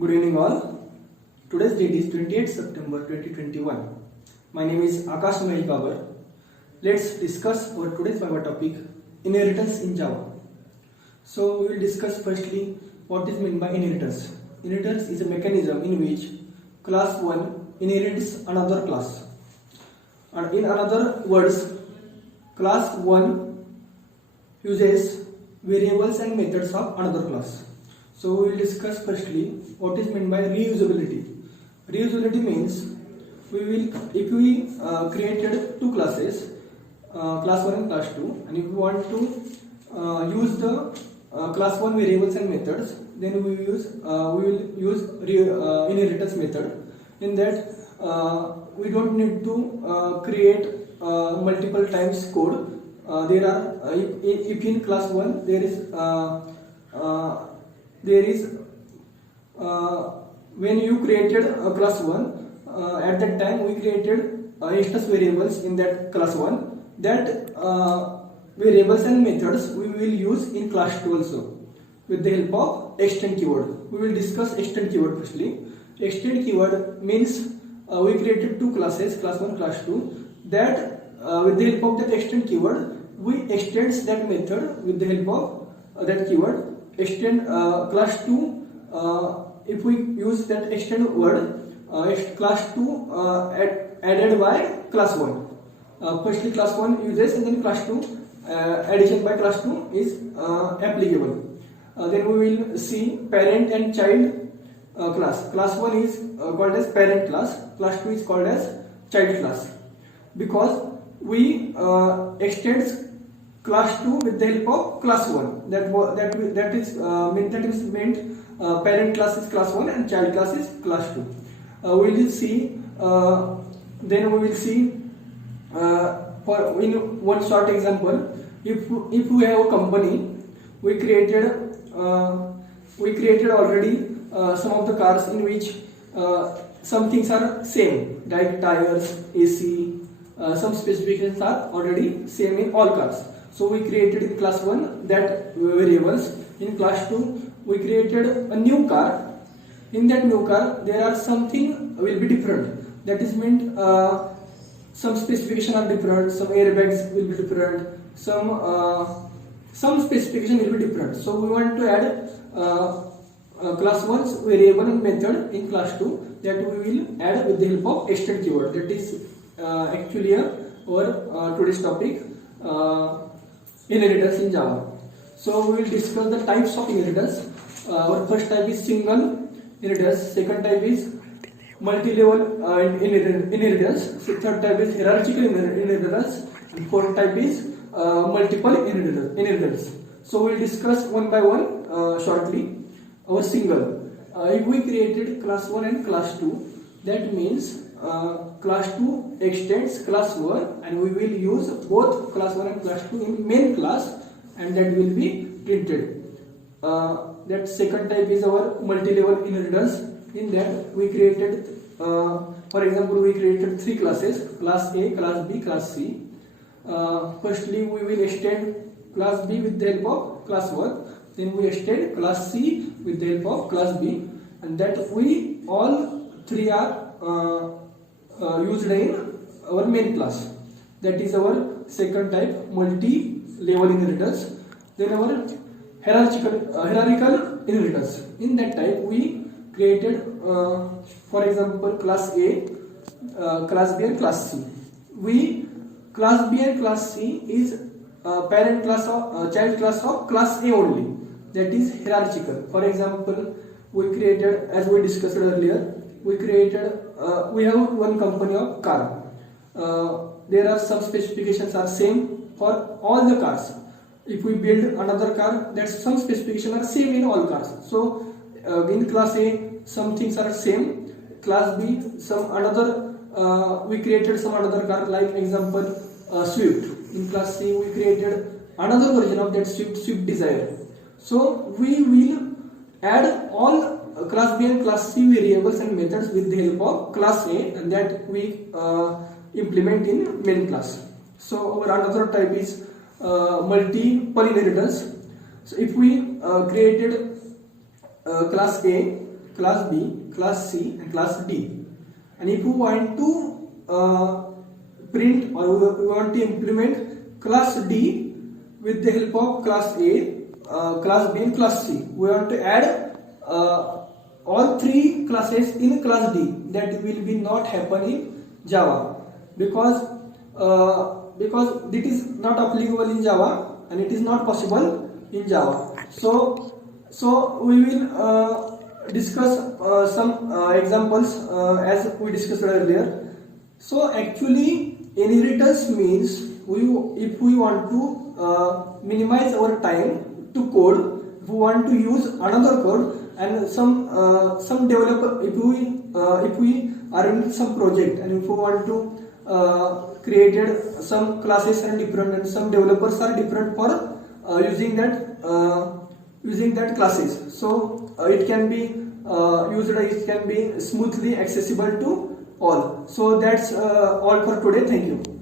Good evening all. Today's date is 28th September 2021. My name is Akash Mahikabar. Let's discuss our today's Viva topic, inheritance in Java. So we will discuss firstly what is meant by inheritance. Inheritance is a mechanism in which class 1 inherits another class. And in other words, class 1 uses variables and methods of another class. So we will discuss firstly what is meant by reusability. Reusability means if we created two classes, class 1 and class 2, and if we want to use the class 1 variables and methods, then we will use inheritance method. In that we don't need to create multiple times code. If in class 1 there is when you created a class 1, at that time we created instance variables in that class 1. That variables and methods we will use in class 2 also with the help of extend keyword. We will discuss extend keyword firstly. Extend keyword means we created two classes, class 1, class 2. That with the help of that extend keyword, we extend that method with the help of that keyword. Extend class 2, if we use that extend word, class 2 added by class 1. Firstly class 1 uses and then class 2 addition by class 2 is applicable. Then we will see parent and child class. Class 1 is called as parent class, class 2 is called as child class. Because we extends class 2 with the help of class 1. That is meant parent class is class 1 and child class is class 2. We will see then we will see for in one short example, if we have a company, we created already some of the cars in which some things are same, like tires, AC, some specifications are already same in all cars. So we created in class 1 that variables. In class 2 we created a new car. In that new car there are something will be different. That is meant some specifications are different, some airbags will be different, some specification will be different. So we want to add class 1's variable and method in class 2, that we will add with the help of extend keyword. That is actually our today's topic, inheritance in Java. So we will discuss the types of inheritance. Our first type is single inheritance, second type is multi-level inheritance, third type is hierarchical inheritance, and fourth type is multiple inheritance. So we will discuss one by one shortly. Our single, if we created class 1 and class 2, that means class 2 extends class 1 and we will use both class 1 and class 2 in main class, and that will be printed. That second type is our multi-level inheritance. In that we created, for example, we created three classes, class A, class B, class C. Firstly we will extend class B with the help of class 1, then we extend class C with the help of class B, and that we all three are used in our main class. That is our second type, multi-level inheritance. Then our hierarchical inheritance. In that type we created, for example, class A, class B and class C. Class B and class C is parent class of child class of class A only. That is hierarchical. For example, we created, as we discussed earlier, we have one company of car. There are some specifications are same for all the cars. If we build another car, that some specifications are same in all cars. So in class A some things are same, class B some another, we created some another car, like example Swift. In class C we created another version of that Swift Desire. So we will add all class B and class C variables and methods with the help of class A, and that we implement in main class. So our another type is multiple inheritance. So if we created class A, class B, class C, and class D. And if we want to print or we want to implement class D with the help of class A, class B, and class C, we want to add all three classes in class D. That will be not happen in Java because it is not applicable in Java and it is not possible in Java. So we will discuss some examples as we discussed earlier. So actually inheritance means if we want to minimize our time to code, if we want to use another code, and some developer, if we are in some project and if we want to created some classes and different, and some developers are different for using that classes, so it can be used, it can be smoothly accessible to all. So that's all for today. Thank you.